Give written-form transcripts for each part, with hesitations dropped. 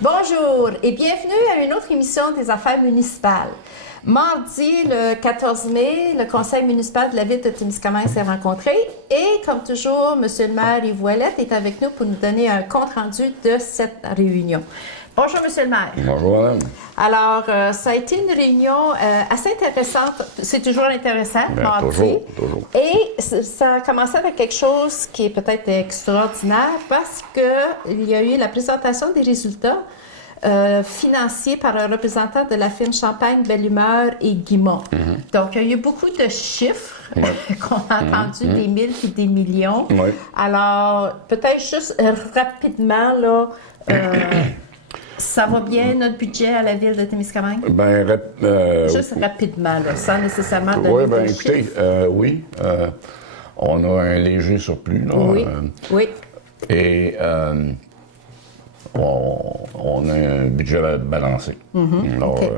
Bonjour et bienvenue à une autre émission des Affaires municipales. Mardi, le 14 mai, le conseil municipal de la ville de Témiscamingue s'est rencontré et, comme toujours, M. le maire Yves Ouellette est avec nous pour nous donner un compte-rendu de cette réunion. Bonjour, M. le maire. Bonjour, madame. Alors, ça a été une réunion assez intéressante. C'est toujours intéressant, Bien, mardi. toujours. Et ça a commencé avec quelque chose qui est peut-être extraordinaire parce qu'il y a eu la présentation des résultats financiers par un représentant de la firme Champagne, Belle Humeur et Guimont. Donc, il y a eu beaucoup de chiffres qu'on a entendus, des mille puis des millions. Oui. Alors, peut-être juste rapidement, là, ça va bien, notre budget à la ville de Témiscamingue? Juste rapidement, là, sans nécessairement donner Oui, des écoutez, chiffres. oui. On a un léger surplus, là. Oui. Et on a un budget balancé. Alors, OK.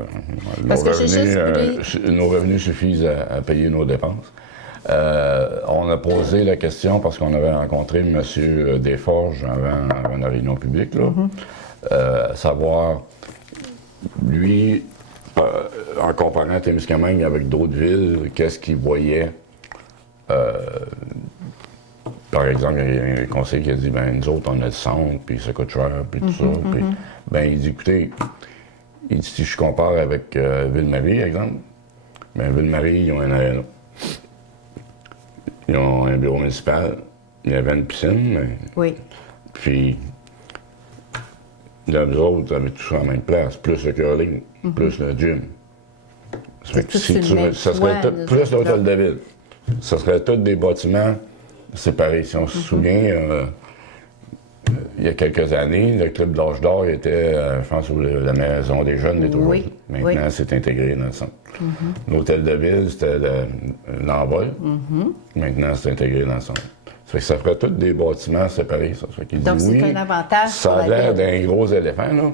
Parce que nos revenus suffisent à payer nos dépenses. On a posé la question parce qu'on avait rencontré M. Desforges avant la réunion publique, là. Savoir, lui, en comparant Témiscamingue avec d'autres villes, qu'est-ce qu'il voyait. Par exemple, il y a un conseiller qui a dit, ben nous autres, on a le centre, puis ça coûte cher, puis tout ça. Puis, ben il dit, écoutez, si je compare avec Ville-Marie, par exemple, ben Ville-Marie, ils ont un aréna. Ils ont un bureau municipal, il y avait une piscine, mais... Oui. Puis, là, nous autres, avaient tout ça en même place, plus le curling, plus le gym. Ça fait que ça serait plus l'hôtel de ville. Ça serait tous des bâtiments séparés. Si on se souvient, il y a quelques années, le club d'Âge d'Or était, je pense, la maison des jeunes est toujours. Maintenant, c'est intégré dans le centre. L'hôtel de ville, c'était l'envol. Maintenant, c'est intégré dans le centre. Ça fait que ça ferait tous des bâtiments séparés. Ça fait qu'il Donc, dit, c'est un avantage ça pour a la l'air ville. d'un gros éléphant, là.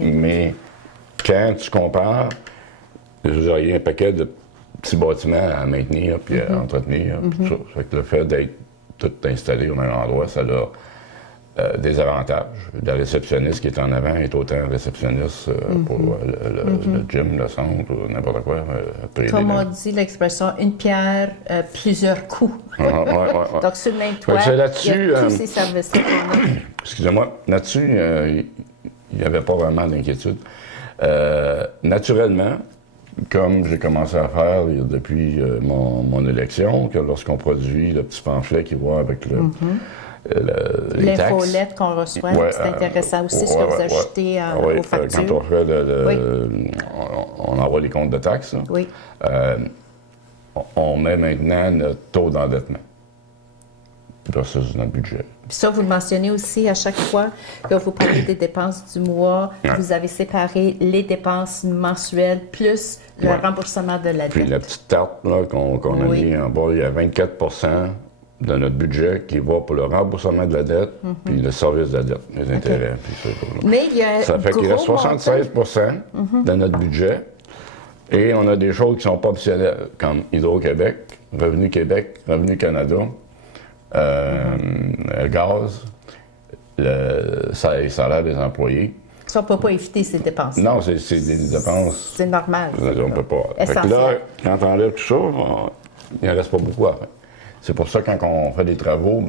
Mais quand tu compares, je veux dire, il y a un paquet de petits bâtiments à maintenir puis à entretenir, puis tout ça. Ça fait que le fait d'être tout installé au même endroit, ça a des avantages. La réceptionniste qui est en avant est autant réceptionniste pour le gym, le centre, ou n'importe quoi. Comme on dit l'expression, une pierre, plusieurs coups. Donc, sur le même toit, il y a tous ces services-là qu'on a. Excusez-moi, là-dessus, il n'y avait pas vraiment d'inquiétude. Naturellement, comme j'ai commencé à faire depuis mon élection, que lorsqu'on produit le petit pamphlet qui va avec les taxes. L'infolette qu'on reçoit, c'est intéressant aussi ce que vous ajoutez aux factures. Quand on fait on envoie les comptes de taxes, on met maintenant notre taux d'endettement versus notre budget. Puis ça, vous le mentionnez aussi à chaque fois que vous parlez des dépenses du mois. Vous avez séparé les dépenses mensuelles plus le remboursement de la dette. Puis la petite tarte qu'on a mis en bas, il y a 24 de notre budget qui va pour le remboursement de la dette puis le service de la dette, les intérêts. Puis mais il y a ça fait qu'il reste 76 de notre budget. Et on a des choses qui ne sont pas optionnelles, comme Hydro-Québec, Revenu Québec, Revenu Canada, le gaz, les salaires des employés. Ça, on ne peut pas éviter ces dépenses. Non, c'est des dépenses. C'est normal. On ne peut pas. Fait que là, quand on enlève tout ça, il n'en reste pas beaucoup à faire. C'est pour ça, quand on fait des travaux,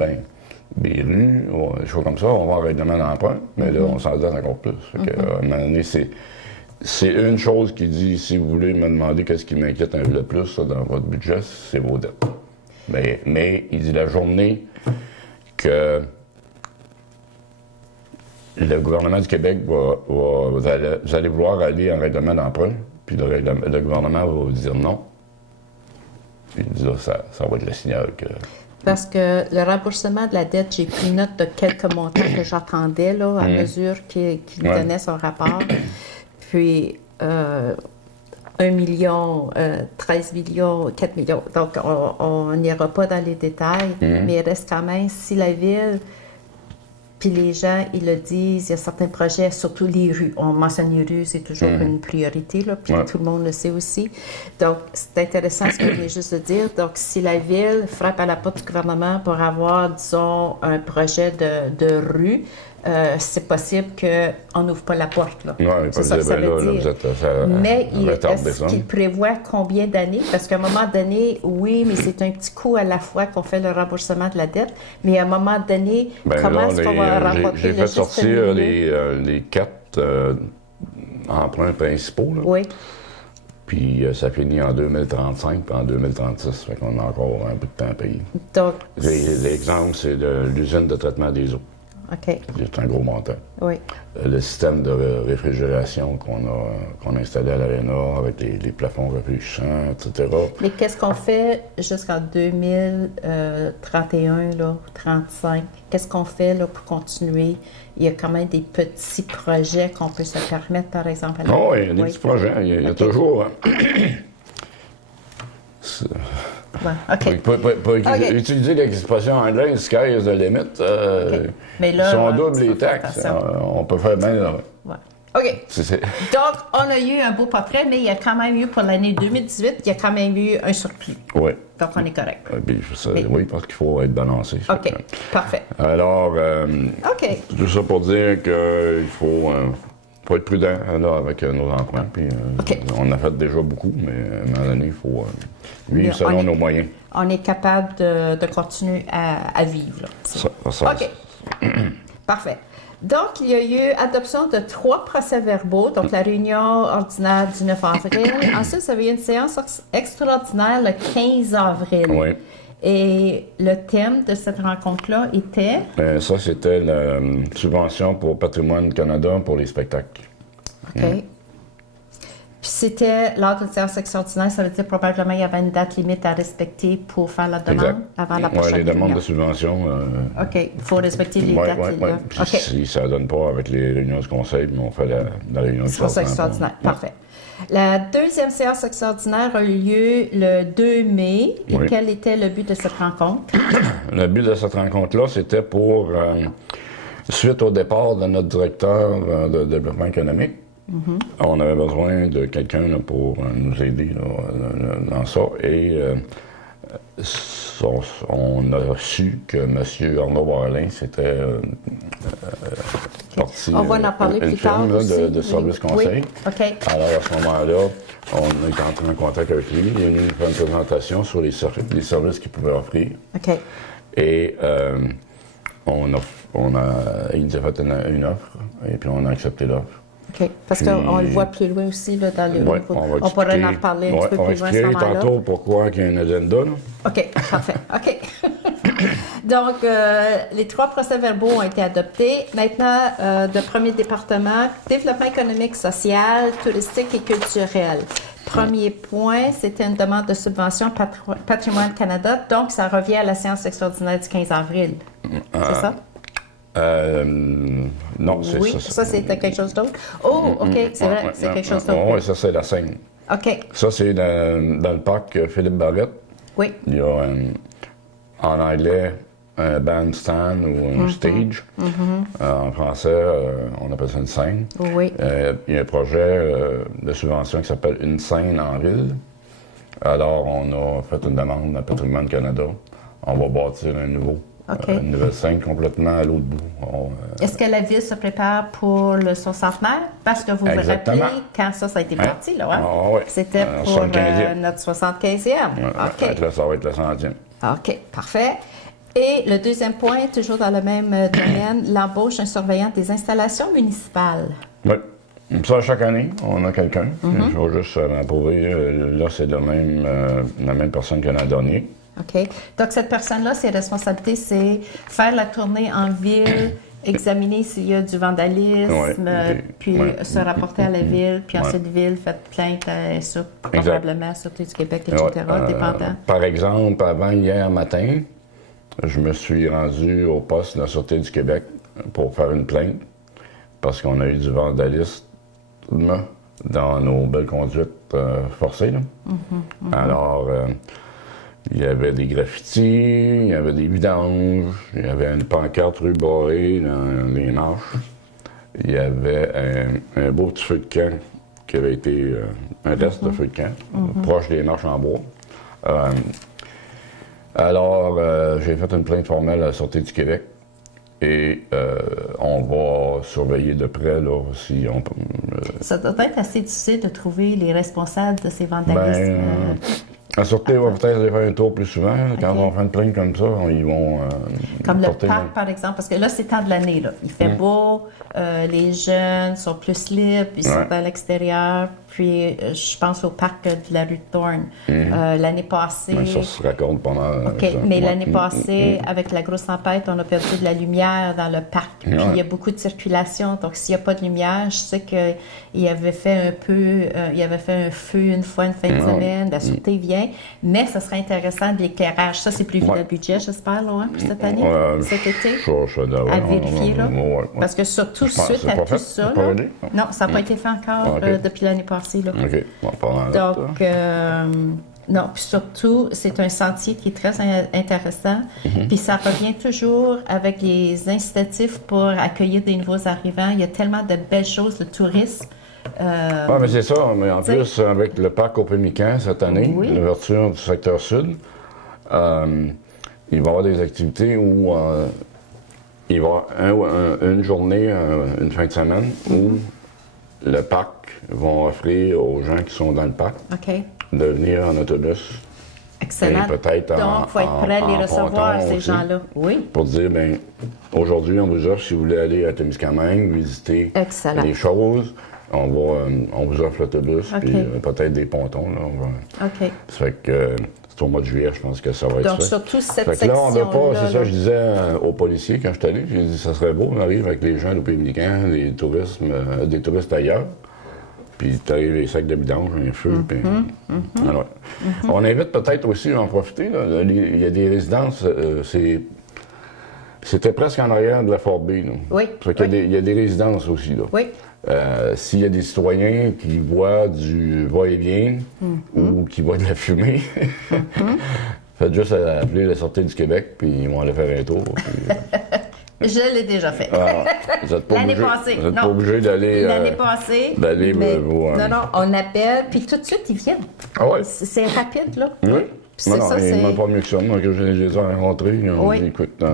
des rues, des choses comme ça, on va en règlement d'emprunt, mais là, on s'endette encore plus. Fait que, à un moment donné, c'est une chose qui dit, si vous voulez me demander qu'est-ce qui m'inquiète un peu le plus dans votre budget, c'est vos dettes. Mais il dit la journée que le gouvernement du Québec vous allez vouloir aller en règlement d'emprunt, puis le gouvernement va vous dire non. Puis il dit là, ça va être le signal que... Parce que le remboursement de la dette, j'ai pris note de quelques montants que j'attendais là, à mesure qu'il donnait son rapport. Puis 1 million, 13 millions, 4 millions. Donc, on n'ira pas dans les détails, mais il reste quand même, si la ville, puis les gens, ils le disent, il y a certains projets, surtout les rues. On mentionne les rues, c'est toujours une priorité, là, puis tout le monde le sait aussi. Donc, c'est intéressant ce que je viens juste de dire. Donc, si la ville frappe à la porte du gouvernement pour avoir, disons, un projet de rue, c'est possible qu'on n'ouvre pas la porte. Là. Oui, c'est ça que ça veut dire. Vous êtes, mais est-ce qu'il prévoit combien d'années? Parce qu'à un moment donné, oui, mais c'est un petit coup à la fois qu'on fait le remboursement de la dette, mais à un moment donné, comment est-ce qu'on va remporter j'ai fait sortir les 4 emprunts principaux. Là. Oui. Puis ça finit en 2035 puis en 2036. Fait qu'on a encore un peu de temps à payer. Donc, l'exemple, c'est l'usine de traitement des eaux. OK. C'est un gros montant. Oui. Le système de réfrigération qu'on a installé à l'Arena avec les plafonds réfléchissants, etc. Mais qu'est-ce qu'on fait jusqu'en 2031, là, 35? Qu'est-ce qu'on fait là, pour continuer? Il y a quand même des petits projets qu'on peut se permettre, par exemple. Oui, il y a des petits projets. Il y a toujours... Ouais, OK. Pour utiliser l'expression anglaise, sky is the limit. Mais là, si on double les taxes, on peut faire bien. Ouais. OK. Donc, on a eu un beau portrait, mais il y a quand même eu, pour l'année 2018, il y a quand même eu un surplus. Oui. Donc, on est correct. Oui, parce qu'il faut être balancé. OK. Parfait. Alors, OK. tout ça pour dire qu'il faut être prudent là, avec nos emprunts. Puis, on a fait déjà beaucoup, mais à un moment donné, il faut vivre selon nos moyens. On est capable de continuer à vivre. Là. OK. Parfait. Donc, il y a eu adoption de 3 procès-verbaux, donc la réunion ordinaire du 9 avril. Ensuite, ça avait eu une séance extraordinaire le 15 avril. Oui. Et le thème de cette rencontre-là était? Ça, c'était la subvention pour Patrimoine Canada pour les spectacles. OK. Puis c'était lors d'une séance extraordinaire, ça veut dire probablement qu'il y avait une date limite à respecter pour faire la demande avant la prochaine réunion. Oui, les demandes réunion. de subvention. OK. Il faut respecter les dates. Oui. Puis si ça ne donne pas avec les réunions du conseil, on fait la réunion du séance extraordinaire. Parfait. La deuxième séance extraordinaire a eu lieu le 2 mai. Et quel était le but de cette rencontre? Le but de cette rencontre-là, c'était pour, suite au départ de notre directeur de développement économique, on avait besoin de quelqu'un pour nous aider dans ça. Et on a su que M. Arnaud Barlin s'était parti on va en parler plus tard aussi. de service conseil. OK. Alors, à ce moment-là, on est entré en contact avec lui. Il est venu nous faire une présentation sur les services qu'il pouvait offrir. OK. Et il nous a fait une offre, et puis on a accepté l'offre. OK. Parce qu'on le voit plus loin aussi là, dans le on pourrait en parler un petit peu plus loin à ce moment-là. On va expliquer tantôt pourquoi il y a un agenda. Là. OK, parfait. OK. Donc, les 3 procès-verbaux ont été adoptés. Maintenant, de premier département, développement économique, social, touristique et culturel. Premier point, c'était une demande de subvention Patrimoine Canada. Donc, ça revient à la séance extraordinaire du 15 avril. C'est ça? Non, c'est ça. Ça, c'était quelque chose d'autre? Oh, OK, c'est vrai, c'est quelque chose d'autre. Oui, ça, c'est la scène. OK. Ça, c'est dans le parc Philippe Barrette. Oui. Il y a, en anglais, un bandstand ou un stage. En français, on appelle ça une scène. Oui. Il y a un projet de subvention qui s'appelle Une scène en ville. Alors, on a fait une demande à Patrimoine Canada. On va bâtir une nouvelle scène complètement à l'autre bout. Est-ce que la ville se prépare pour son centenaire? Parce que vous vous rappelez quand ça a été parti, là, hein? Oui. C'était pour notre 75e. OK. Ça va être le 100e. OK, parfait. Et le deuxième point, toujours dans le même domaine, l'embauche d'un surveillant des installations municipales. Oui. Ça, chaque année, on a quelqu'un. Il faut juste l'approuver. Là, c'est la même personne que l'an dernier. OK. Donc, cette personne-là, ses responsabilités, c'est faire la tournée en ville, examiner s'il y a du vandalisme, puis se rapporter à la ville, puis ensuite, ville, fait plainte à ça, probablement, Sûreté du Québec, etc., dépendant. Par exemple, avant hier matin, je me suis rendu au poste de la Sûreté du Québec pour faire une plainte, parce qu'on a eu du vandalisme dans nos belles conduites forcées. Là. Alors, il y avait des graffitis, il y avait des vidanges, il y avait une pancarte rue Barré dans les marches. Il y avait un beau petit feu de camp qui avait été un reste de feu de camp, proche des marches en bois. Alors, j'ai fait une plainte formelle à la Sûreté du Québec. Et on va surveiller de près là, si on peut. Ça doit être assez difficile de trouver les responsables de ces vandalismes. La sûreté va peut-être aller faire un tour plus souvent. Quand on fait une plainte comme ça, ils vont. Comme le parc, par exemple, parce que là, c'est temps de l'année. Là. Il fait beau, les jeunes sont plus libres, ils sont à l'extérieur. Puis, je pense au parc de la rue de Thorne. L'année passée. Mais ça se raconte pendant. OK, mais l'année passée, avec la grosse tempête, on a perdu de la lumière dans le parc. Puis, il y a beaucoup de circulation. Donc, s'il n'y a pas de lumière, je sais qu'il avait fait un peu. Il avait fait un feu une fois, une fin de semaine. La sûreté vient. Mais ça serait intéressant de l'éclairage. Ça, c'est plus vite le budget, j'espère, là, pour cette année, cet été. À vérifier, là. Parce que surtout, suite à tout ça. Là, non, ça n'a pas été fait encore depuis l'année passée. Là. OK. Donc, non, puis surtout, c'est un sentier qui est très intéressant. Puis ça revient toujours avec les incitatifs pour accueillir des nouveaux arrivants. Il y a tellement de belles choses, le tourisme. Oui, mais c'est ça. Mais en plus, avec le parc au Pémican cette année, l'ouverture du secteur sud, il va y avoir des activités où il va y avoir une journée, une fin de semaine, où le parc va offrir aux gens qui sont dans le parc de venir en autobus. Excellent. Peut-être donc, il faut être prêt à les recevoir, ces gens-là. Oui. Pour dire, bien, aujourd'hui, on vous offre, si vous voulez aller à Témiscamingue, visiter les choses, on vous offre l'autobus, puis peut-être des pontons. Là, ça fait que c'est au mois de juillet, je pense que ça va être donc, fait. surtout cette fait que là, on section-là. veut pas, c'est ça, je disais aux policiers quand je suis allé, j'ai dit, ça serait beau, on arrive avec les gens au Pémican, des touristes ailleurs. Puis tu arrives les sacs de vidange, un feu. Puis... Alors, on invite peut-être aussi à en profiter. Là. Il y a des résidences, c'était presque en arrière de la Fort B. Là. Oui. Fait qu'il y a des résidences aussi. Là. Oui. S'il y a des citoyens qui voient du va-et-vient ou qui voient de la fumée, faites juste appeler la Sûreté du Québec, puis ils vont aller faire un tour. Puis, je l'ai déjà fait. L'année passée. Vous n'êtes pas obligé d'aller. L'année passée. D'aller Non, on appelle, puis tout de suite, ils viennent. Ah ouais? C'est rapide, là. Oui. C'est ça, ils m'ont pas mieux que ça. Moi, que j'ai rencontrés, ils ont dit, écoute...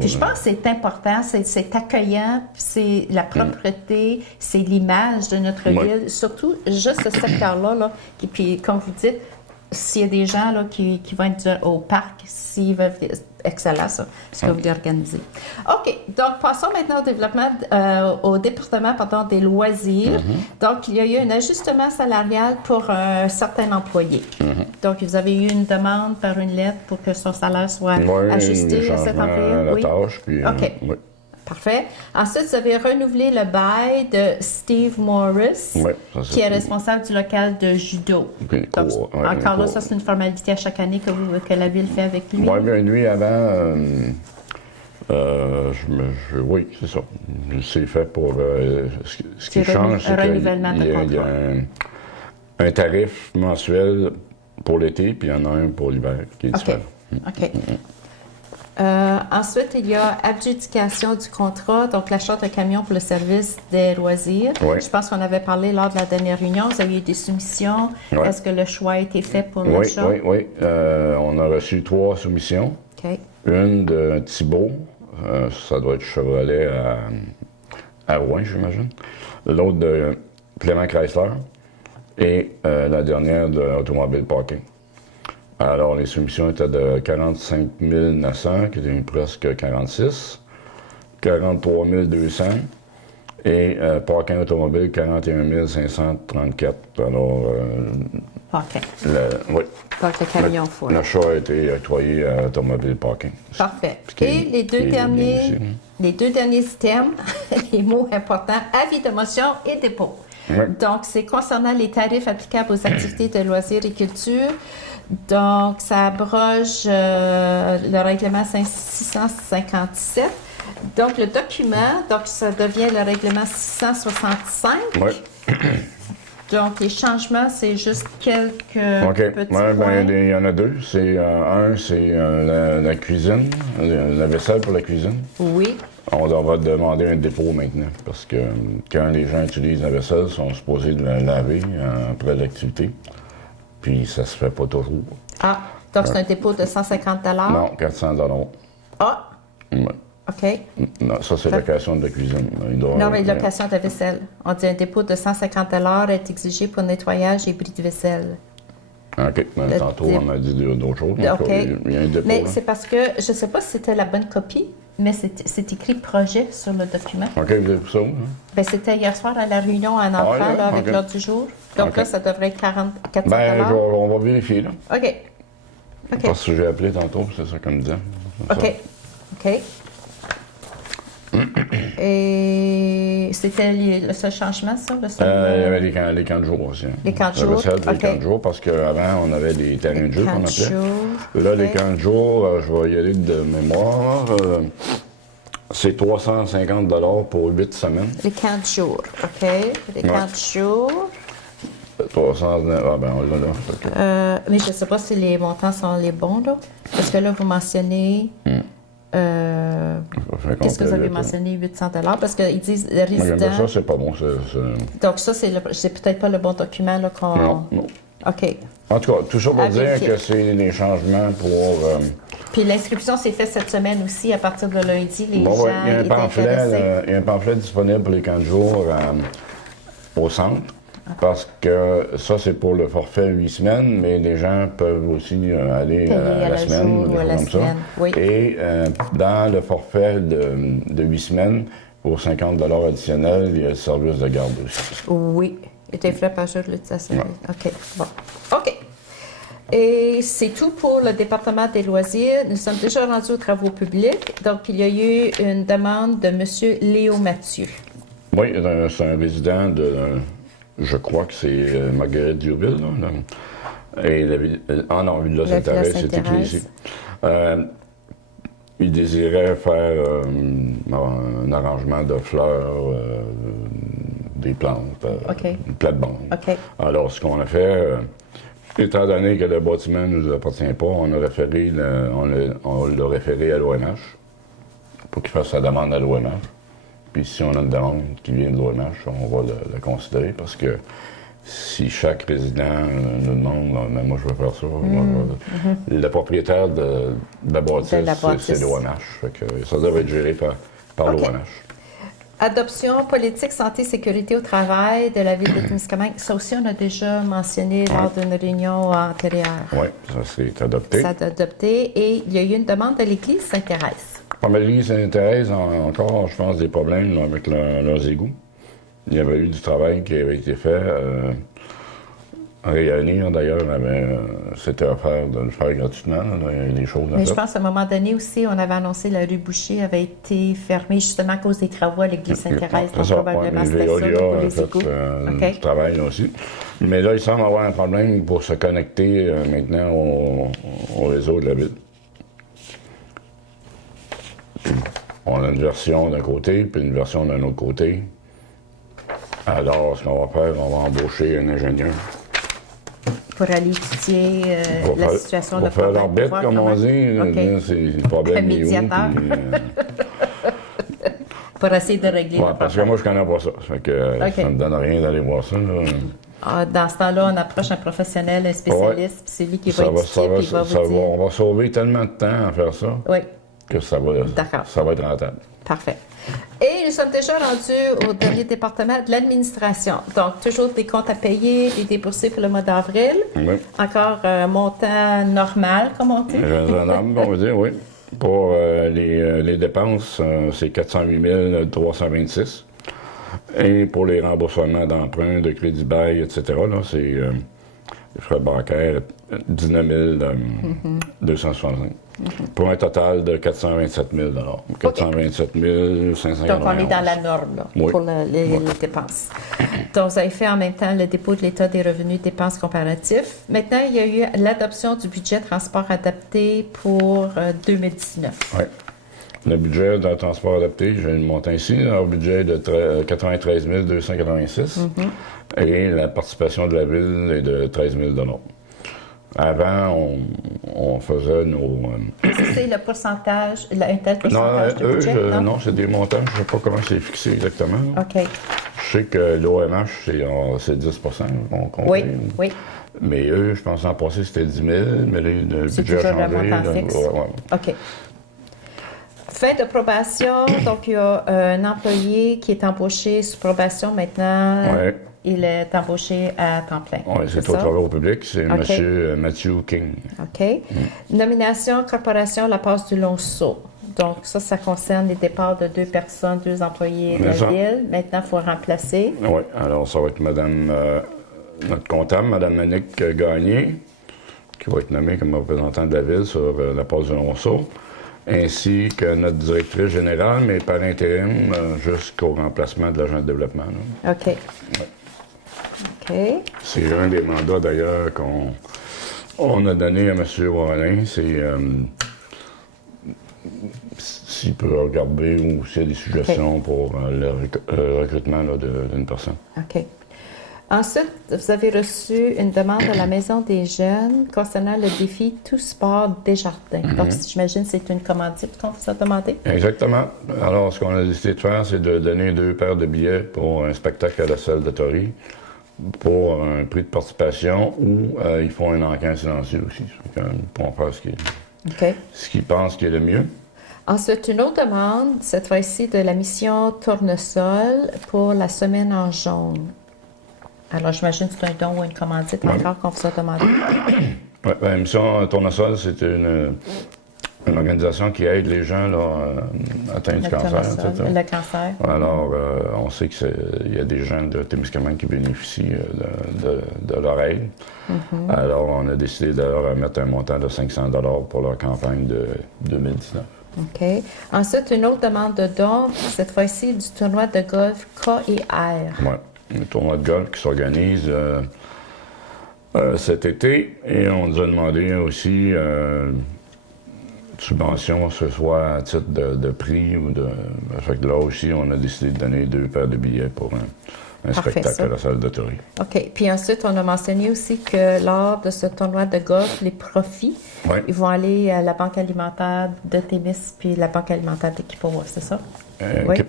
puis je pense que c'est important, c'est accueillant, c'est la propreté, c'est l'image de notre ville. Surtout, juste ce secteur-là, là, puis comme vous dites, s'il y a des gens là, qui vont être au parc, s'ils veulent... Excellent, ça, ce que vous organisez. OK, donc passons maintenant au développement, au département des loisirs. Donc, il y a eu un ajustement salarial pour un certain employé. Donc, vous avez eu une demande par une lettre pour que son salaire soit ajusté à cet employé? La tâche, puis... OK. Parfait. Ensuite, vous avez renouvelé le bail de Steve Morris, qui est responsable du local de judo. Donc, encore là, ça, c'est une formalité à chaque année que la Ville fait avec lui. Oui, bien lui, avant, oui, c'est ça. C'est fait pour... ce qui change, c'est qu'il y a un tarif mensuel pour l'été, puis il y en a un pour l'hiver, qui est différent. OK. Ensuite, il y a adjudication du contrat, donc l'achat de camions pour le service des loisirs. Je pense qu'on avait parlé lors de la dernière réunion. Vous avez eu des soumissions. Est-ce que le choix a été fait pour l'achat? Oui. On a reçu 3 soumissions. Une de Thibault, ça doit être Chevrolet à Rouen, j'imagine. L'autre de Clément Chrysler. Et la dernière de Automobile Parking. Alors, les soumissions étaient de 45 900, qui était presque 46, 43 200, et parking automobile, 41 534. Alors, donc, le camion fou. L'achat a été octroyé à Automobile Parking. Parfait. Et les deux derniers items, les mots importants, avis de motion et dépôt. Donc, c'est concernant les tarifs applicables aux activités de loisirs et culture. Donc, ça abroge le règlement 657. Donc, le document, ça devient le règlement 665. Donc, les changements, c'est juste quelques petits points. Il y en a 2. C'est la cuisine, la vaisselle pour la cuisine. Oui. On va demander un dépôt maintenant, parce que quand les gens utilisent la vaisselle, ils sont supposés de la laver après l'activité. Puis ça se fait pas toujours. Donc c'est un dépôt de 150 $? Non, 400 $. Ah! OK. Non, ça, c'est location de cuisine. Non, mais location de vaisselle. On dit un dépôt de 150 est exigé pour nettoyage et bris de vaisselle. OK. Mais tantôt, on m'a dit d'autres choses. OK. Il y a un dépôt, mais là. c'est parce que, je ne sais pas si c'était la bonne copie, mais c'est écrit projet sur le document. OK, vous avez vu ça, hein? Ben, c'était hier soir à la réunion en enfant, là, là, avec OK. l'ordre du jour. Donc OK. là, ça devrait être 400 Ben, on va vérifier, là. OK. OK. Parce que j'ai appelé tantôt, c'est ça qu'on me disait. OK. OK. Et c'était le seul changement, ça? Le seul, Il y avait les camps de jour aussi. Hein. Les camps de La jour, recette des OK. camps de jour, parce qu'avant, on avait des terrains de jeu camps qu'on de appelait. jour, Là, les OK. camps de jour, je vais y aller de mémoire. C'est 350 pour 8 semaines. Les camps de jour, OK. Les camps de jour. 300, ah ben, on l'a là. Fait que- Mais je ne sais pas si les montants sont les bons, là. Parce que là, vous mentionnez... fait qu'on Qu'est-ce que vous peut avez le- mentionné, 800 parce qu'ils disent Moi, j'aime bien résident. ça, c'est pas bon. Donc ça, c'est peut-être pas le bon document là, qu'on... Non, non. OK. En tout cas, tout ça pour À dire vérifier. que c'est des changements pour... Puis l'inscription s'est faite cette semaine aussi, à partir de lundi. Les Bon, gens ouais, il y a un étaient pamphlet, intéressés. il y a un pamphlet disponible pour les camps de jour au centre. Parce que ça, c'est pour le forfait 8 semaines, mais les gens peuvent aussi aller Payer à la semaine, jour des ou à choses la comme semaine, ça. oui. Et dans le forfait de 8 semaines, pour 50 additionnels, il y a le service de garde aussi. Oui. Et tes frais par jour de l'utilisation. OK. Bon. OK. Et c'est tout pour le département des loisirs. Nous sommes déjà rendus aux travaux publics. Donc, il y a eu une demande de M. Léo Mathieu. Oui, c'est un résident de... je crois que c'est Marguerite Diouville, là. Et ah non, Villa Sainte-Thérèse, c'est écrit ici. Il désirait faire un arrangement de fleurs, des plantes, OK. une plate-bande. OK. Alors, ce qu'on a fait, étant donné que le bâtiment ne nous appartient pas, on l'a référé à l'OMH pour qu'il fasse sa demande à l'OMH. Puis si on a une demande qui vient de l'OMH, on va le considérer parce que si chaque résident nous demande, mais moi je veux faire ça, le propriétaire de la bâtisse, c'est l'OMH. Fait que ça devrait être géré par OK. l'OMH. Adoption politique santé sécurité au travail de la ville de Témiscamingue. Ça aussi, on a déjà mentionné lors d'une réunion antérieure. Oui, ça c'est adopté. Ça a été adopté et il y a eu une demande de l'Église Sainte-Thérèse. L'église Sainte-Thérèse a encore, je pense, des problèmes là, avec leurs égouts. Il y avait eu du travail qui avait été fait. Réunir, d'ailleurs, s'était offert de le faire gratuitement. Là, il y a des choses à Mais je faire. pense qu'à un moment donné aussi, on avait annoncé que la rue Boucher avait été fermée justement à cause des travaux à l'Église Sainte-Thérèse. C'est Donc ça, probablement ouais, c'était ça Veolia pour a les fait égouts. du OK. travail là aussi. Mais là, il semble avoir un problème pour se connecter maintenant au réseau de la ville. On a une version d'un côté, puis une version d'un autre côté. Alors, ce qu'on va faire, on va embaucher un ingénieur. Pour aller étudier Pour la faire- situation pour de faire problème, l'orbite, voir comme comment- on dit. OK. Là, c'est le problème est où, Médiateur. puis, Pour essayer de régler ouais, le parce que problème. moi, je connais pas ça. Fait que OK. ça me donne rien d'aller voir ça. Là. Dans ce temps-là, on approche un professionnel, un spécialiste, puis c'est lui qui va Ça va, étudier, puis il va vous dire. on va sauver tellement de temps à faire ça Oui, que ça va être rentable. parfait. Et nous sommes déjà rendus au dernier département de l'administration. Donc, toujours des comptes à payer, des déboursés pour le mois d'avril. Oui. Encore un montant normal, comme on dit. Raisonnable, on va dire, oui. Pour les dépenses, c'est 408 326. Et pour les remboursements d'emprunts, de crédit bail, etc., là, c'est les frais bancaires, 19 265. Pour un total de 427 000 427 591. Donc, on est dans la norme là, Oui. pour les dépenses. Donc, vous avez fait en même temps le dépôt de l'État des revenus dépenses comparatifs. Maintenant, il y a eu l'adoption du budget transport adapté pour 2019. Oui. Le budget de transport adapté, j'ai le montant ici, un budget de 93 286. Et la participation de la ville est de 13 000 Avant, on faisait nos... C'est le pourcentage, un tel pourcentage de budget, non, c'est des montants. Je ne sais pas comment c'est fixé exactement. OK. Je sais que l'OMH, c'est 10 qu'on compte. Oui, oui. Mais eux, je pense l'an passé, c'était 10 000, mais là, le C'est budget a toujours le changé. montant là. fixe. Ouais. OK. Fin de probation, donc il y a un employé qui est embauché sous probation maintenant. Oui. Il est embauché à temps plein. Oui, c'est au travail au public, c'est M. Matthew King. OK. Nomination, corporation, la passe du Long-Sault. Donc, ça concerne les départs de 2 personnes, 2 employés de la ville. Maintenant, il faut remplacer. Oui, alors ça va être notre comptable, Mme Monique Gagné, qui va être nommée comme représentante de la ville sur la passe du Long-Sault, ainsi que notre directrice générale, mais par intérim, jusqu'au remplacement de l'agent de développement. Là. OK. Ouais. OK. C'est un des mandats, d'ailleurs, qu'on a donné à M. Warren. C'est s'il peut regarder ou s'il y a des suggestions pour le recrutement d'une personne. OK. Ensuite, vous avez reçu une demande de la Maison des jeunes concernant le défi Tout sport Desjardins. Donc, j'imagine que c'est une commandite qu'on vous a demandé? Exactement. Alors, ce qu'on a décidé de faire, c'est de donner 2 paires de billets pour un spectacle à la salle de Tory pour un prix de participation où ils font un encan silencieux aussi. Ils pourront faire ce qu'ils pensent qui est le mieux. Ensuite, une autre demande, cette fois-ci de la mission Tournesol pour la semaine en jaune. Alors, j'imagine que c'est un don ou une commandite encore qu'on vous a demandé. Oui, la mission Tournesol, c'est une organisation qui aide les gens atteints du cancer. Le cancer. Alors, on sait qu'il y a des gens de Témiscamingue qui bénéficient de leur aide. Alors, on a décidé de leur mettre un montant de 500 $ pour leur campagne de 2019. OK. Ensuite, une autre demande de don, cette fois-ci du tournoi de golf K&R. Oui, un tournoi de golf qui s'organise cet été. Et on nous a demandé aussi subvention, que ce soit à titre de prix ou de... Fait que là aussi, on a décidé de donner 2 paires de billets pour un spectacle à la salle de Tory. OK. Puis ensuite, on a mentionné aussi que lors de ce tournoi de golf, les profits, ils vont aller à la Banque alimentaire de Témis puis la Banque alimentaire de Kippawa, c'est ça?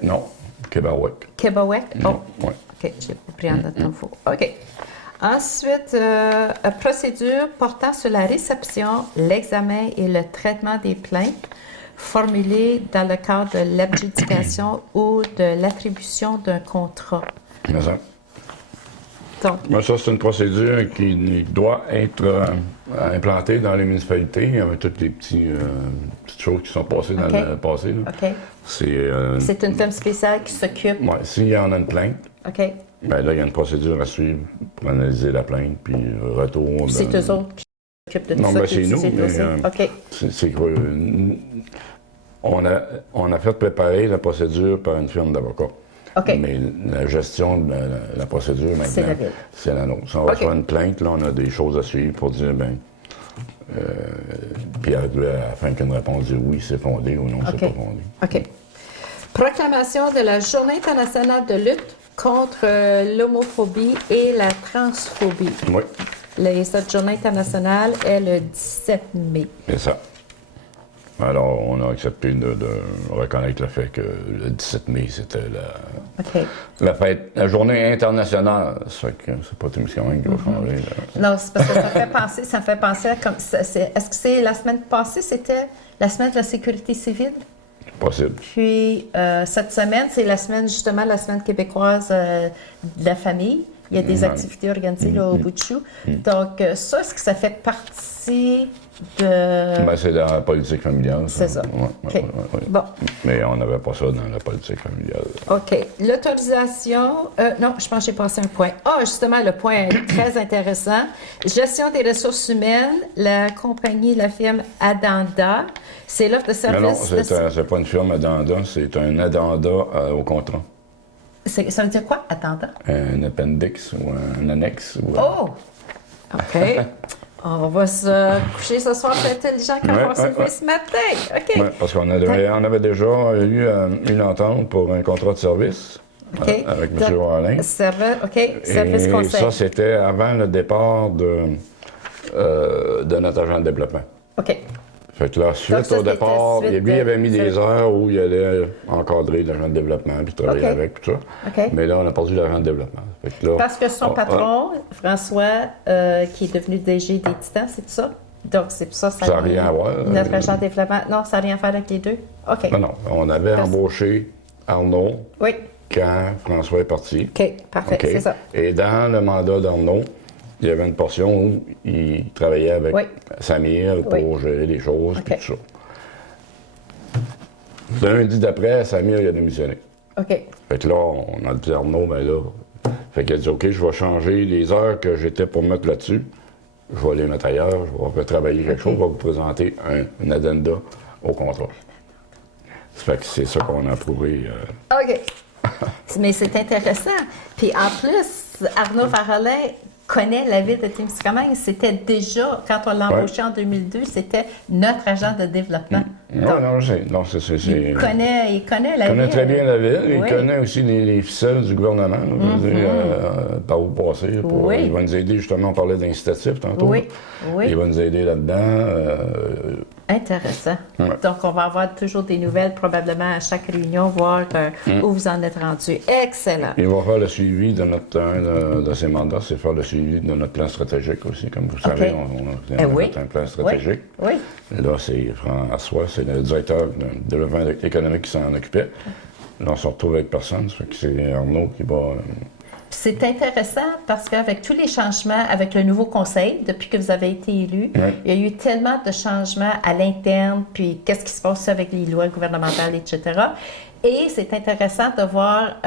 Non, Kebawek. Kebawek? Oh. Oui. OK, j'ai pas pris en note info. OK. Ensuite, procédure portant sur la réception, l'examen et le traitement des plaintes formulées dans le cadre de l'adjudication ou de l'attribution d'un contrat. Mais ça. Donc, ça, c'est une procédure qui doit être implantée dans les municipalités. Il y avait toutes les petites choses qui sont passées dans le passé. Là. OK. C'est une firme spéciale qui s'occupe. Oui, s'il y en a une plainte, OK. Bien là, il y a une procédure à suivre pour analyser la plainte, puis retour. C'est eux autres qui s'occupent de tout ça. Non, c'est nous. Mais, OK. C'est quoi? On a fait préparer la procédure par une firme d'avocats. OK. Mais la gestion de la procédure, maintenant, c'est la nôtre. Si on reçoit une plainte, là, on a des choses à suivre pour dire, puis afin qu'une réponse dise oui, c'est fondé ou non, c'est pas fondé. OK. Proclamation de la Journée internationale de lutte contre l'homophobie et la transphobie. Oui. Cette journée internationale est le 17 mai. C'est ça. Alors, on a accepté de reconnaître le fait que le 17 mai, c'était la fête, la journée internationale. Ça fait que c'est pas Témiscamingue qui va changer. Non, c'est parce que ça me fait penser à comme... Est-ce que c'est la semaine passée, c'était la semaine de la sécurité civile? Possible. Puis, cette semaine, c'est la semaine québécoise de la famille. Il y a des activités organisées là, au bout de chou. Donc, ça, est-ce que ça fait partie de... C'est dans la politique familiale. C'est ça. Ouais. Bon. Mais on n'avait pas ça dans la politique familiale. OK. L'autorisation... non, je pense que j'ai passé un point. Justement, le point très intéressant. Gestion des ressources humaines, la compagnie, la firme Adanda. C'est l'offre de service... Non, c'est pas une firme Adanda, c'est un Adanda au contrat. Ça veut dire quoi, Adanda? Un appendix ou un annexe. Oh! OK. On va se coucher ce soir plus intelligent qu'on s'est levé ce matin. OK. Oui, parce qu'on avait déjà eu une entente pour un contrat de service avec M. Warren. Service conseil. Ça, c'était avant le départ de notre agent de développement. OK. Fait que là, suite au départ, lui, il avait mis des heures où il allait encadrer l'agent de développement puis travailler avec, tout ça. OK. Mais là, on a perdu l'agent de développement. Fait que là, parce que son patron, François, qui est devenu DG des Titans, c'est tout ça? Donc, c'est pour ça que ça n'a rien à voir. Notre agent de développement, non, ça n'a rien à faire avec les deux? OK. Non, non. On avait embauché Arnaud Oui. quand François est parti. OK, parfait, OK. c'est ça. Et dans le mandat d'Arnaud, il y avait une portion où il travaillait avec Samir pour gérer les choses et tout ça. Lundi d'après, Samir il a démissionné. OK. Fait que là, on a dit à Arnaud, ben là, fait qu'il a dit, OK, je vais changer les heures que j'étais pour mettre là-dessus. Je vais les mettre ailleurs, je vais retravailler quelque chose, je vais vous présenter un addenda au contrat. Ça fait que c'est ça qu'on a approuvé. OK. Mais c'est intéressant. Puis en plus, Arnaud Farolin connaît la ville de Témiscamingue. C'était déjà, quand on l'a embauché en 2002, c'était notre agent de développement. Non, non, je sais. Non, il connaît la ville. Il connaît très bien la ville. Il connaît aussi les ficelles du gouvernement. Je veux dire, par où passer. Il va nous aider, justement, on parlait d'incitatif tantôt. Oui. Il va nous aider là-dedans. Intéressant. Donc, on va avoir toujours des nouvelles, probablement à chaque réunion, voir où vous en êtes rendu. Excellent. Il va faire le suivi de un de ses mandats, c'est faire le suivi de notre plan stratégique aussi. Comme vous savez, on a fait un plan stratégique. Oui. Là, c'est François, c'est le directeur de développement économique qui s'en occupait. Là, on se retrouve avec personne, ça fait que c'est Arnaud qui va... C'est intéressant parce qu'avec tous les changements, avec le nouveau conseil, depuis que vous avez été élu, il y a eu tellement de changements à l'interne, puis qu'est-ce qui se passe avec les lois gouvernementales, etc. Et c'est intéressant de voir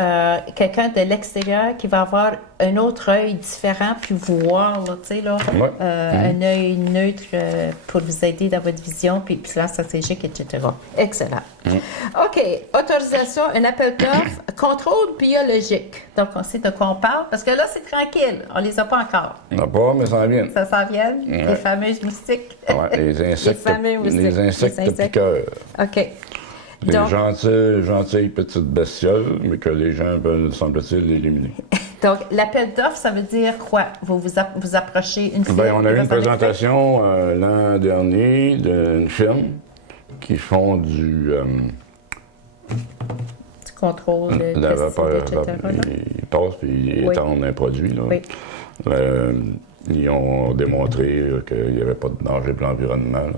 quelqu'un de l'extérieur qui va avoir un autre œil différent, puis voir, tu sais, là, un œil neutre pour vous aider dans votre vision, puis plan stratégique, etc. Excellent. OK. Autorisation, un appel d'offres, contrôle biologique. Donc, on sait de quoi on parle, parce que là, c'est tranquille. On les a pas encore. On n'a pas, mais ça en vient. Ça s'en vient, les fameuses moustiques. Les insectes, les insectes piqueurs. OK. Les gentilles petites bestioles, mais que les gens veulent, semble-t-il, éliminer. Donc, l'appel d'offres, ça veut dire quoi? Vous approchez une firme? Bien, on a eu une présentation l'an dernier d'une firme qui font du contrôle de la vapeur, etc. Ils passent puis ils étendent un produit. Là. Oui. Ils ont démontré qu'il n'y avait pas de danger pour l'environnement.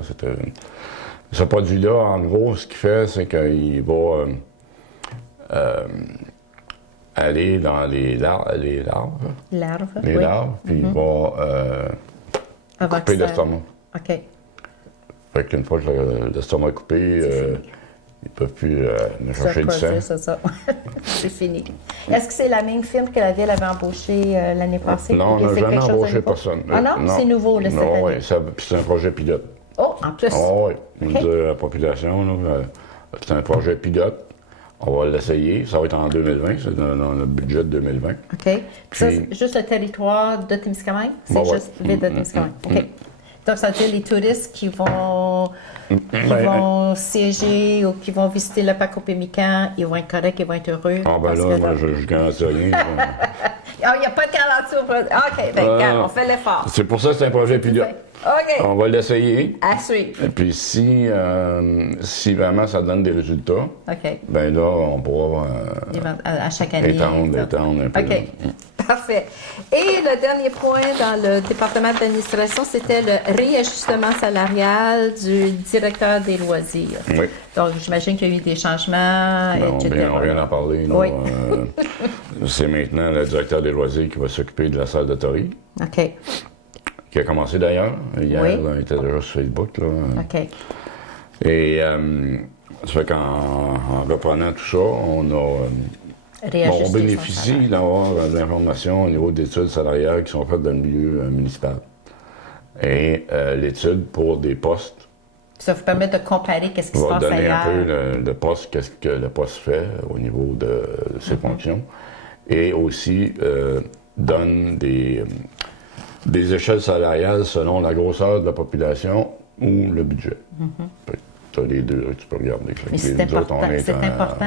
Ce produit-là, en gros, ce qu'il fait, c'est qu'il va aller dans les larves. Les larves, puis il va couper l'estomac. OK. Fait qu'une fois que l'estomac est coupé, ils ne peuvent plus chercher du sang. C'est ça. C'est fini. Est-ce que c'est la même firme que la Ville avait embauché l'année passée? Non, on n'a jamais embauché personne. Ah non? C'est nouveau, là, cette année? Oui, c'est un projet pilote. Oh, en plus? Oui. On dit à la population, c'est un projet pilote. On va l'essayer. Ça va être en 2020. C'est dans notre budget de 2020. OK. Puis ça, c'est juste le territoire de Témiscamingue? C'est juste Ville de Témiscamingue. OK. Donc, ça veut dire les touristes qui vont siéger ou qui vont visiter le parc au Pémican, ils vont être corrects, ils vont être heureux. Ah ben là, moi, je garantis rien. Il n'y a pas de garantie. OK, bien, on fait l'effort. C'est pour ça que c'est un projet pilote. OK. On va l'essayer. À suivre. Et puis si vraiment ça donne des résultats, ben là, on pourra à chaque année étendre un peu. OK. Parfait. Et le dernier point dans le département d'administration, c'était le réajustement salarial du directeur des loisirs. Oui. Donc, j'imagine qu'il y a eu des changements, etc. On vient d'en parler. Oui. C'est maintenant le directeur des loisirs qui va s'occuper de la salle de Tori. OK. Qui a commencé d'ailleurs. Hier, il était déjà sur Facebook. Là. OK. Et ça fait qu'en reprenant tout ça, on bénéficie d'avoir de l'information au niveau d'études salariales qui sont faites dans le milieu municipal. Et l'étude pour des postes. Ça vous permet de comparer qu'est-ce qui se passe ailleurs. Va donner un peu le poste, qu'est-ce que le poste fait au niveau de ses fonctions. Et aussi donne des échelles salariales selon la grosseur de la population ou le budget. Tu as les deux, tu peux regarder. Mais c'est important,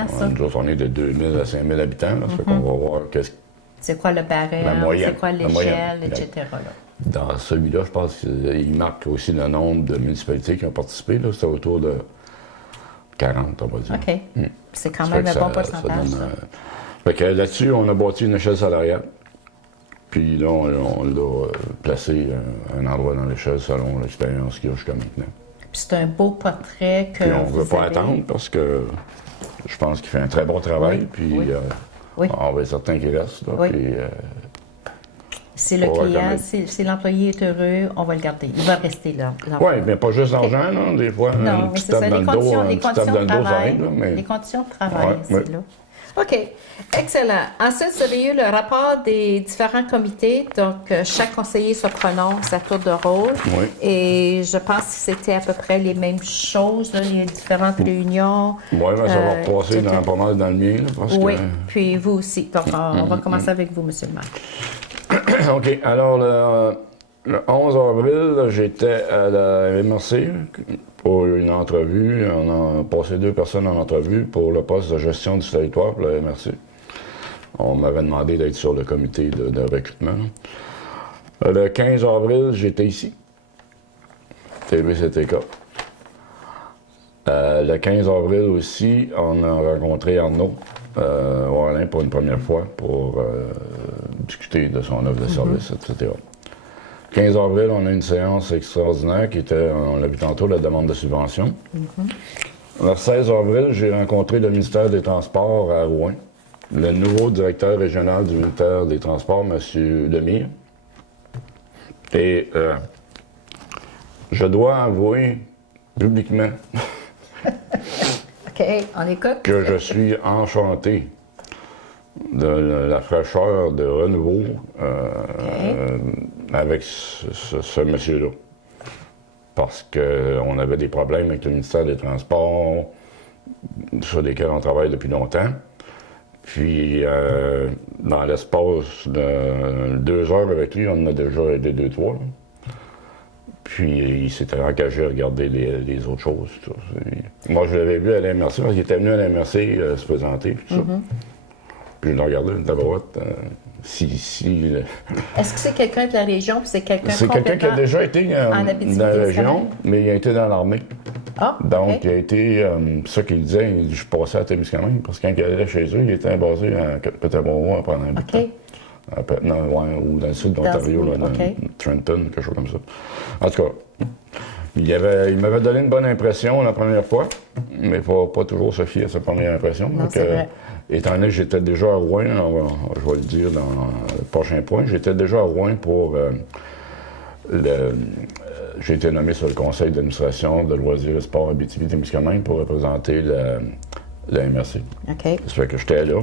ça. Nous autres, on est de 2000 à 5000 habitants. Là, ça fait qu'on va voir c'est quoi le barème, c'est quoi l'échelle, etc. Là. Dans celui-là, je pense qu'il marque aussi le nombre de municipalités qui ont participé. C'est autour de 40, on va dire. OK. C'est quand même un bon pourcentage. Fait que là-dessus, on a bâti une échelle salariale. Puis là, on l'a placé à un endroit dans l'échelle selon l'expérience qu'il y a jusqu'à maintenant. Puis c'est un beau portrait que Puis on ne vous veut pas avez. attendre parce que je pense qu'il fait un très bon travail. Puis Oui. on va être certain qu'il reste. Là, Oui. puis, Si le client, si l'employé est heureux, on va le garder. Il va rester là. oui, mais pas juste l'argent, là. Des fois, Non, une mais petite c'est ça, tape dans les le dos, conditions, une les petite tape conditions dans de le dos, ça travail. aide, là, mais... Les conditions de travail, Ouais, c'est ouais. là. OK. Excellent. Ensuite, vous avez eu le rapport des différents comités. Donc, chaque conseiller se prononce à tour de rôle. Oui. Et je pense que c'était à peu près les mêmes choses, là, les différentes réunions. Oui, mais ça va repasser etc. pas mal dans le mien, là, parce Oui, que... puis vous aussi. Donc, on va commencer avec vous, M. le maire. OK. Alors, le 11 avril, j'étais à la MRC pour une entrevue. On a passé 2 personnes en entrevue pour le poste de gestion du territoire pour la MRC. On m'avait demandé d'être sur le comité de recrutement. Le 15 avril, j'étais ici, TVCTK. Le 15 avril aussi, on a rencontré Arnaud Warlin pour une première fois pour discuter de son offre de service, etc. 15 avril, on a une séance extraordinaire qui était, on l'a vu tantôt, la demande de subvention. Le 16 avril, j'ai rencontré le ministère des Transports à Rouen, le nouveau directeur régional du ministère des Transports, M. Lemire. Et je dois avouer publiquement OK, on écoute. que je suis enchanté de la fraîcheur de renouveau avec ce monsieur-là. Parce qu'on avait des problèmes avec le ministère des Transports, sur lesquels on travaille depuis longtemps. Puis, dans l'espace de 2 heures avec lui, on en a déjà aidé 2-3. Puis, il s'était engagé à regarder les autres choses. Tout ça. Moi, je l'avais vu à la MRC, parce qu'il était venu à la MRC se présenter, tout ça. Puis, je l'ai regardé, une tabarouette. Est-ce que c'est quelqu'un de la région ou c'est quelqu'un C'est quelqu'un qui a déjà été en dans Abitibi, la région, Témiscamingue? mais il a été dans l'armée. Ah, Donc, OK. il a été, c'est ça qu'il disait, je suis passé à Témiscamingue, parce que quand il allait chez eux, il était basé à Peterborough pendant un bout de OK. temps. Ou dans le sud de l'Ontario, là, dans OK. Trenton, quelque chose comme ça. En tout cas, il m'avait donné une bonne impression la première fois, mais pas toujours se fier à sa première impression. Non, Donc, c'est vrai. étant donné que j'étais déjà à Rouen, je vais le dire dans le prochain point, j'étais déjà à Rouen pour j'ai été nommé sur le conseil d'administration de Loisirs et Sports Abitibi-Témiscamingue pour représenter la MRC. OK. Ça fait que j'étais là.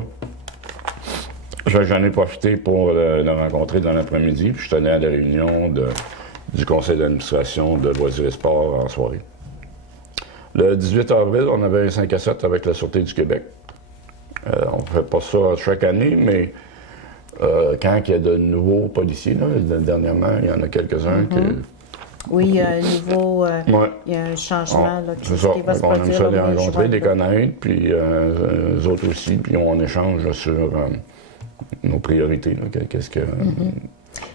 J'en ai profité pour le rencontrer dans l'après-midi, puis je tenais à la réunion du conseil d'administration de Loisirs et Sports en soirée. Le 18 avril, on avait un 5 à 7 avec la Sûreté du Québec. On ne fait pas ça chaque année, mais quand il y a de nouveaux policiers, là, dernièrement, il y en a quelques-uns qui... Oui, il y a un nouveau... Ouais. Il y a un changement là, C'est ça. qui va se On aime produire. ça au les mois de rencontrer, juin, les là. connaître, puis eux autres aussi, puis on échange sur nos priorités. Là, qu'est-ce que...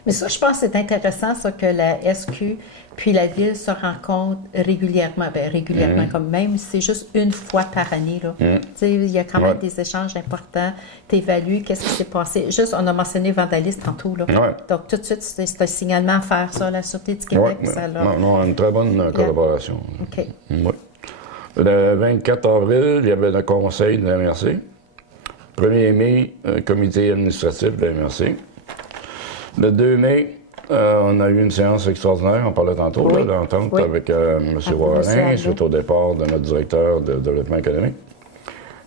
Mais ça, je pense que c'est intéressant, ça, que la SQ puis la Ville se rencontrent régulièrement. Bien, régulièrement, comme même, c'est juste une fois par année. Là. Tu sais, il y a quand même des échanges importants. Tu évalues qu'est-ce qui s'est passé. Juste, on a mentionné vandalisme tantôt. Là. Ouais. Donc, tout de suite, c'est un signalement à faire, ça, la Sûreté du Québec. Ouais, Ça, là. non, on a une très bonne collaboration. OK. Oui. Le 24 avril, il y avait le conseil de la MRC. 1er mai, comité administratif de la MRC. Le 2 mai, on a eu une séance extraordinaire, on parlait tantôt, Oui. d'entente Oui. avec M. Warren, Arnaud. suite au départ de notre directeur de développement économique.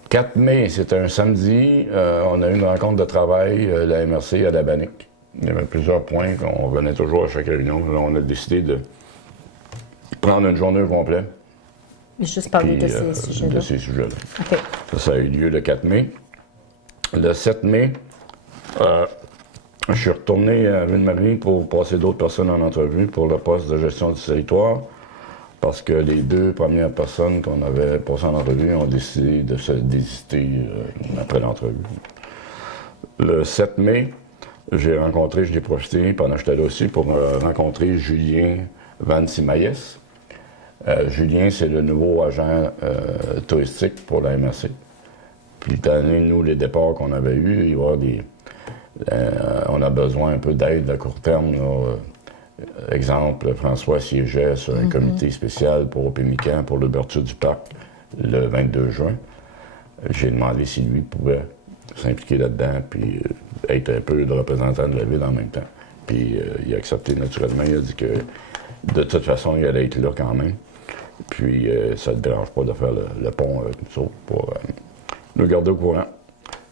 4 mai, c'était un samedi, on a eu une rencontre de travail, la MRC à la Bannique. Il y avait plusieurs points qu'on revenait toujours à chaque réunion. Là, on a décidé de prendre une journée au complet. Mais juste parler Puis, de ces sujets-là. de ces sujets-là. OK. Ça a eu lieu le 4 mai. Le 7 mai, je suis retourné à Ville-Marie pour passer d'autres personnes en entrevue pour le poste de gestion du territoire, parce que les 2 premières personnes qu'on avait passées en entrevue ont décidé de se désister après l'entrevue. Le 7 mai, je l'ai profité, pendant que j'étais là aussi, pour rencontrer Julien Van Simaïs. Julien, c'est le nouveau agent touristique pour la MRC. Puis, étant donné, nous, les départs qu'on avait eus, il va y avoir on a besoin un peu d'aide à court terme là, Exemple, François siégeait sur un comité spécial pour Pémican pour l'ouverture du parc le 22 juin. J'ai demandé si lui pouvait s'impliquer là-dedans puis être un peu le représentant de la ville en même temps. Puis il a accepté naturellement. Il a dit que de toute façon, il allait être là quand même. Puis ça ne te dérange pas de faire le pont avec nous autres pour nous garder au courant.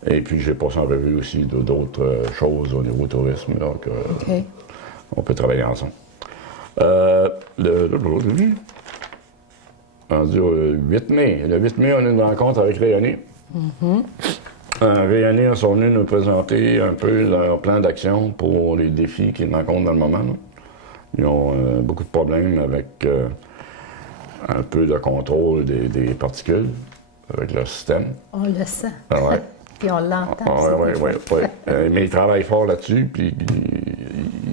Et puis j'ai passé en revue aussi d'autres choses au niveau tourisme. Donc on peut travailler ensemble. Rendu au 8 mai. Le 8 mai, on a une rencontre avec Rayonnais. Rayonnais sont venus nous présenter un peu leur plan d'action pour les défis qu'ils rencontrent dans le moment. Là. Ils ont beaucoup de problèmes avec un peu de contrôle des particules, avec leur système. On le sent. Ah ouais. Puis on l'entend. Oui. Mais ils travaillent fort là-dessus, puis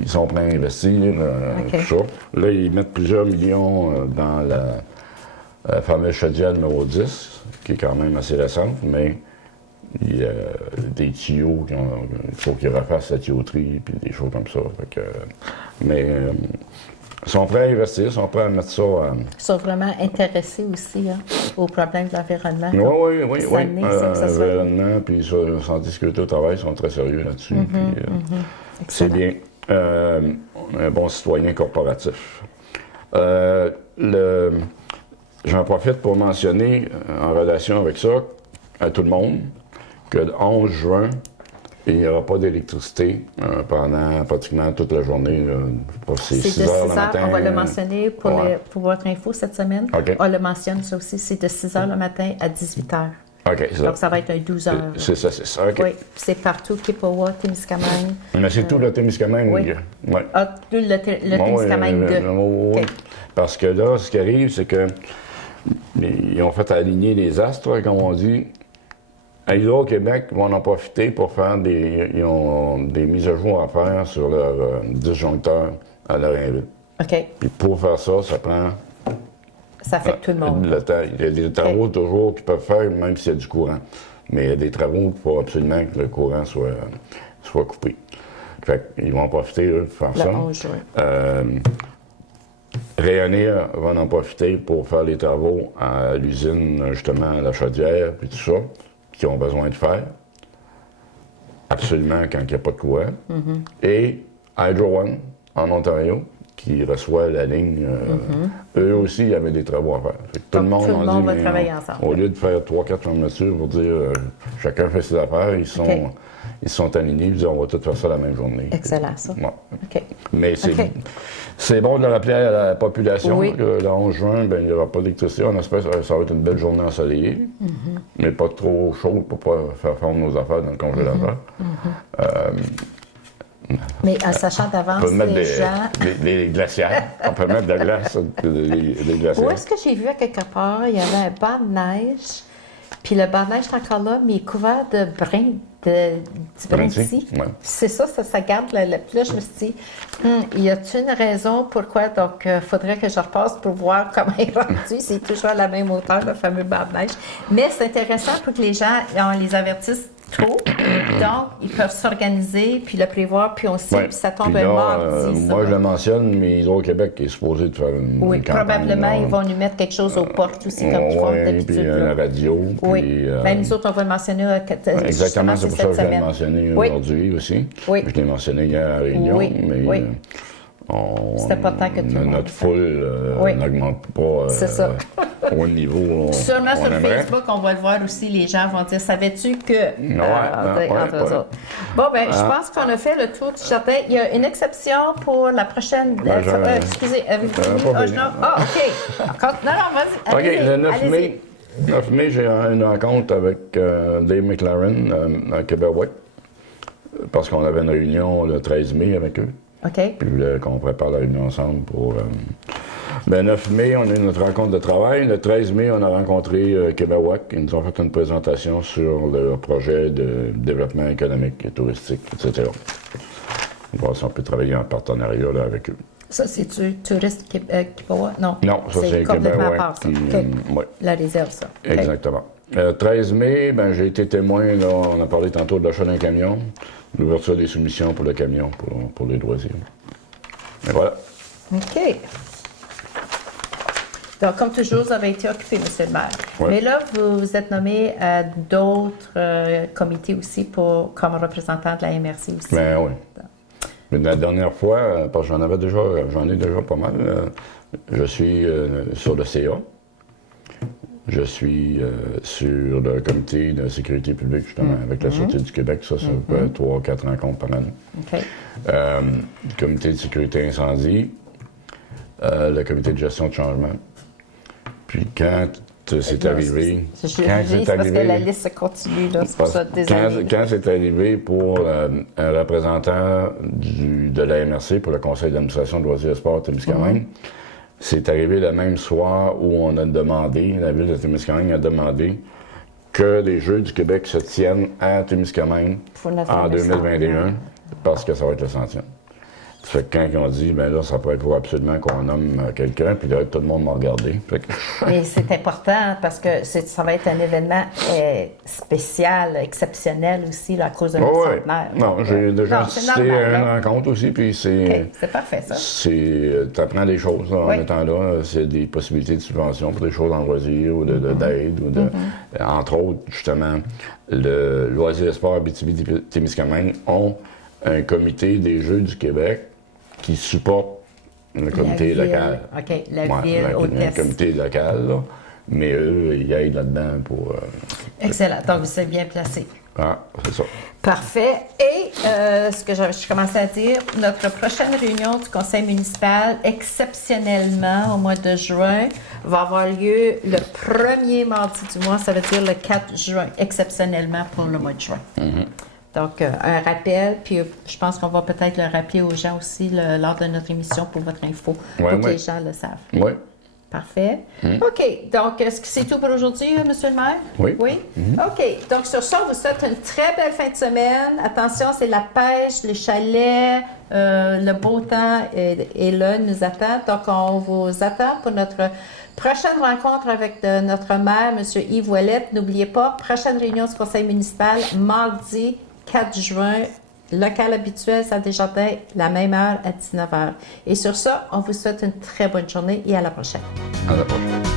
ils sont prêts à investir, tout ça. Là, ils mettent plusieurs millions dans la fameuse chaudière numéro 10, qui est quand même assez récente, mais il y a des tuyaux, il faut qu'ils refassent la tuyauterie, puis des choses comme ça. Mais ils sont prêts à investir, ils sont prêts à mettre ça... Ils sont vraiment intéressés aussi aux problèmes de l'environnement. Oui. L'environnement, puis santé et sécurité au travail sont très sérieux là-dessus. C'est bien. Un bon citoyen corporatif. J'en profite pour mentionner, en relation avec ça, à tout le monde, que le 11 juin, il n'y aura pas d'électricité pendant pratiquement toute la journée. C'est 6 heures le matin. On va le mentionner pour votre info cette semaine. On le mentionne, ça aussi. C'est de 6 heures le matin à 18 heures. Donc, ça va être un 12 heures. C'est ça. Oui, c'est partout, Kippawa, Témiscamingue. Mais c'est tout le Témiscamingue. Oui. Tout le Témiscamingue 2. Parce que là, ce qui arrive, c'est que ils ont fait aligner les astres, comme on dit. À Hydro-Québec, ils vont en profiter pour faire ils ont des mises à jour à faire sur leur disjoncteur à Lorrainville. Puis pour faire ça, ça prend... Ça fait tout le monde. Il y a des travaux toujours qu'ils peuvent faire, même s'il y a du courant. Mais il y a des travaux qu'il faut absolument que le courant soit coupé. Fait qu'ils vont en profiter, eux, de faire ça. 11 juin. Rayonnais va en profiter pour faire les travaux à l'usine, justement, à la chaudière, puis tout ça, qu'ils ont besoin de faire. Absolument quand il n'y a pas de courant. Et Hydro One, en Ontario, qui reçoit la ligne, eux aussi, il y avait des travaux à faire. Tout le monde va travailler ensemble. Au lieu de faire 3-4 fermetures pour dire chacun fait ses affaires, ils sont alignés, ils disent on va tous faire ça la même journée. Excellent, ça. Ouais. Mais c'est bon de rappeler à la population que le 11 juin, il n'y aura pas d'électricité. On espère que ça va être une belle journée ensoleillée, mais pas trop chaude pour ne pas faire fondre nos affaires dans le congélateur. Mais en sachant d'avance, les gens... Des glacières. On peut mettre de la glace, des glacières. Où est-ce que j'ai vu à quelque part, il y avait un banc de neige, puis le banc de neige est encore là, mais il est couvert de brins, du brin ici. C'est ça garde le... Puis là, je me suis dit, y a-t-il une raison pourquoi? Donc, il faudrait que je repasse pour voir comment il est rendu. C'est toujours à la même hauteur, le fameux banc de neige. Mais c'est intéressant pour que les gens, on les avertisse tôt. Donc, ils peuvent s'organiser, puis le prévoir, puis on sait, puis ça tombe un mardi. Moi, je le mentionne, mais Hydro-Québec est supposé de faire une campagne, probablement, ils vont nous mettre quelque chose aux portes aussi, comme ils font d'habitude. Puis la radio. Oui. Nous autres, on va le mentionner exactement, c'est pour ça que je l'ai mentionné aujourd'hui aussi. Oui. Je l'ai mentionné hier à Réunion, mais c'était pas tant que tout le monde. Notre foule n'augmente pas au niveau. Sûrement sur Facebook, on va le voir aussi, les gens vont dire savais-tu que. Entre eux autres. Bon, je pense qu'on a fait le tour du jardin. Il y a une exception pour la prochaine. Excusez, avez-vous fini? OK. Non, vas-y. OK, le 9 mai, j'ai une rencontre avec Dave McLaren à Québec, parce qu'on avait une réunion le 13 mai avec eux. OK. Puis qu'on prépare la réunion ensemble pour... Le 9 mai, on a eu notre rencontre de travail. Le 13 mai, on a rencontré Québec. Ils nous ont fait une présentation sur leur projet de développement économique et touristique, etc. On va voir si on peut travailler en partenariat là, avec eux. Ça, c'est-tu Touriste Québec? Non. Non, ça, c'est complètement Québec. À part, ça. La réserve, ça. Exactement. 13 mai, j'ai été témoin, là, on a parlé tantôt de l'achat d'un camion, l'ouverture des soumissions pour le camion, pour les loisirs. Et voilà. OK. Donc, comme toujours, vous avez été occupé, M. le maire. Ouais. Mais là, vous êtes nommé à d'autres comités aussi comme représentant de la MRC aussi. Ben oui. Mais la dernière fois, parce que j'en ai déjà pas mal, je suis sur le CA. Je suis sur le comité de sécurité publique, justement, avec la Sûreté du Québec. Ça peut être 3-4 rencontres par année. OK. Le comité de sécurité incendie, le comité de gestion de changement. Puis quand c'est arrivé... parce que la liste continue, là, c'est pour ça, désolé. Quand c'est arrivé pour un représentant de la MRC pour le conseil d'administration de loisirs et sports Témiscamingue, c'est arrivé le même soir où on a demandé, la ville de Témiscamingue a demandé que les Jeux du Québec se tiennent à Témiscamingue en 2021 parce que ça va être le 100e. Ça fait que quand ils ont dit, ben là, ça pourrait être absolument qu'on nomme quelqu'un, puis là, tout le monde m'a regardé. Mais c'est important parce que ça va être un événement spécial, exceptionnel aussi, là, à cause de notre centenaire. Non, j'ai déjà assisté à une rencontre aussi, puis c'est... OK, c'est parfait, ça. Tu apprends des choses là, en étant là. C'est des possibilités de subvention pour des choses en loisirs ou d'aide. Ou entre autres, justement, le Loisirs et Sport Abitibi-Témiscamingue ont un comité des Jeux du Québec qui supporte le comité local. OK, la ville, le comité local, là. Mais eux, ils aident là-dedans pour... Excellent. Donc, vous êtes bien placé. Ah, c'est ça. Parfait. Et ce que je commençais à dire, notre prochaine réunion du conseil municipal, exceptionnellement, au mois de juin, va avoir lieu le premier mardi du mois, ça veut dire le 4 juin, exceptionnellement pour le mois de juin. Donc, un rappel, puis je pense qu'on va peut-être le rappeler aux gens aussi lors de notre émission pour votre info, pour que les gens le savent. Oui. Parfait. OK. Donc, est-ce que c'est tout pour aujourd'hui, M. le maire? Oui. Oui? OK. Donc, sur ça, on vous souhaite une très belle fin de semaine. Attention, c'est la pêche, les chalets, le beau temps est là, nous attend. Donc, on vous attend pour notre prochaine rencontre avec notre maire, M. Yves Ouellette. N'oubliez pas, prochaine réunion du conseil municipal, mardi 4 juin, local habituel, salle des Jardins, la même heure à 19h. Et sur ça, on vous souhaite une très bonne journée et à la prochaine. À la prochaine.